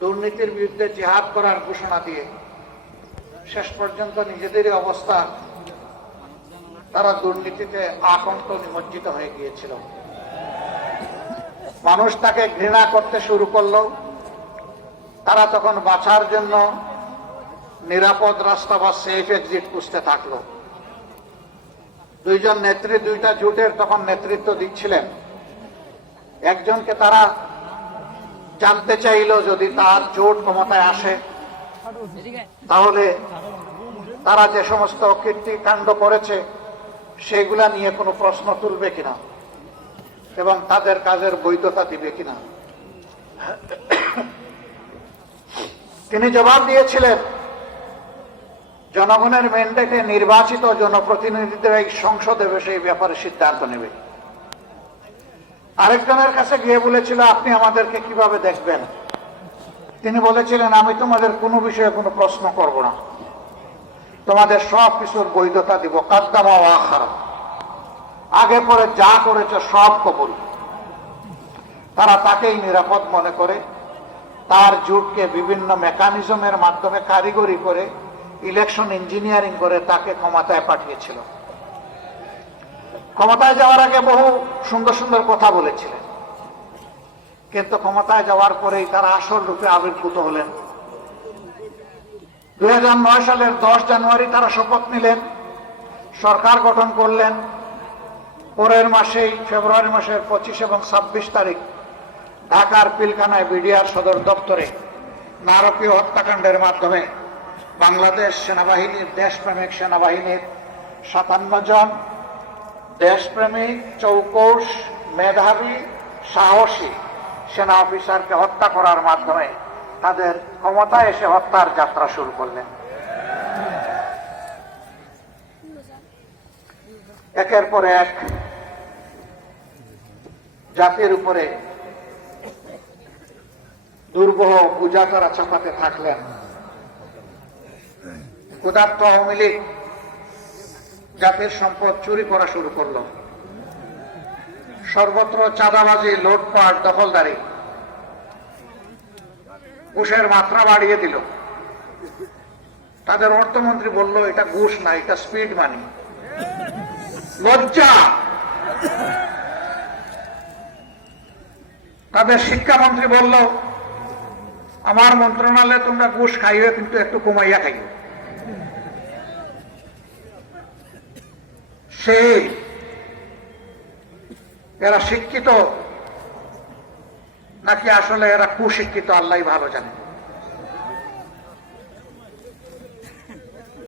দুর্নীতির বিরুদ্ধে জিহাদ করার ঘোষণা দিয়ে শেষ পর্যন্ত নিজেদেরই অবস্থা, তারা দুর্নীতিতে আকন্ত নিমজ্জিত হয়ে গিয়েছিল। মানুষ তাকে ঘৃণা করতে শুরু করল। তারা তখন বাঁচার জন্য নিরাপদ রাস্তা বা সেফ এক্সিট খুঁজতে থাকল। দুইজন নেত্রী, দুইটা জোটের তখন নেতৃত্ব দিচ্ছিলেন। একজনকে তারা জানতে চাইল যদি তার জোট ক্ষমতায় আসে, তাহলে তারা যে সমস্ত কীর্তি কাণ্ড করেছে, সেগুলা নিয়ে কোনো প্রশ্ন তুলবে কিনা? এবং তাদের কাজের বৈধতা দিবে কিনা? তিনি জবাব দিয়েছিলেন, জনগণের ম্যান্ডেটে নির্বাচিত জনপ্রতিনিধিদের এই সংসদে সেই ব্যাপারে সিদ্ধান্ত নেবে। আরেকজনের কাছে গিয়ে বলেছিল, আপনি আমাদেরকে কীভাবে দেখবেন? তিনি বলেছিলেন, আমি তোমাদের কোনো বিষয়ে কোনো প্রশ্ন করব না। তোমাদের সব কিছুর বৈধতা দিব। কাদ্দামা আখার। আগে পরে যা করেছ সব কবুল। তারা তাকেই নিরাপদ মনে করে, তার জোটকে বিভিন্ন মেকানিজমের মাধ্যমে কারিগরি করে, ইলেকশন ইঞ্জিনিয়ারিং করে তাকে ক্ষমতায় পাঠিয়েছিল। ক্ষমতায় যাওয়ার আগে বহু সুন্দর সুন্দর কথা বলেছিলেন। কিন্তু ক্ষমতায় যাওয়ার পরেই তারা আসল রূপে আবির্ভূত হলেন। দু হাজার নয় সালের দশ জানুয়ারি তারা শপথ নিলেন, সরকার গঠন করলেন। পরের মাসেই, ফেব্রুয়ারি মাসের পঁচিশ এবং ছাব্বিশ তারিখ ঢাকার পিলখানায় বিডিআর সদর দপ্তরে নারকীয় হত্যাকাণ্ডের মাধ্যমে বাংলাদেশ সেনাবাহিনীর দেশপ্রেমিক সেনাবাহিনীর সাতান্ন জন দেশপ্রেমিক চৌকস মেধাবী, সাহসী সেনা অফিসারকে হত্যা করার মাধ্যমে তাদের ক্ষমতায় এসে হত্যার যাত্রা শুরু করলেন। একের পর এক জাতির উপরে দুর্বহ পূজা তারা চাপাতে থাকলেন। ক্ষুধার্ত আওয়ামী লীগ জাতির সম্পদ চুরি করা শুরু করল। সর্বত্র চাঁদাবাজি, লোটপাট, দখলদারি। ঘুষের মাত্রা বাড়িয়ে দিল। তাদের অর্থমন্ত্রী বলল, এটা ঘুষ না, এটা স্পিড মানি লজ্জা! তাদের শিক্ষামন্ত্রী বলল, আমার মন্ত্রণালয়ে তোমরা ঘুষ খাইবে কিন্তু একটু কমাইয়া খাইবে সেই এরা শিক্ষিত? নাকি আসলে এরা কুশিক্ষিত? আল্লাহ ভালো জানে।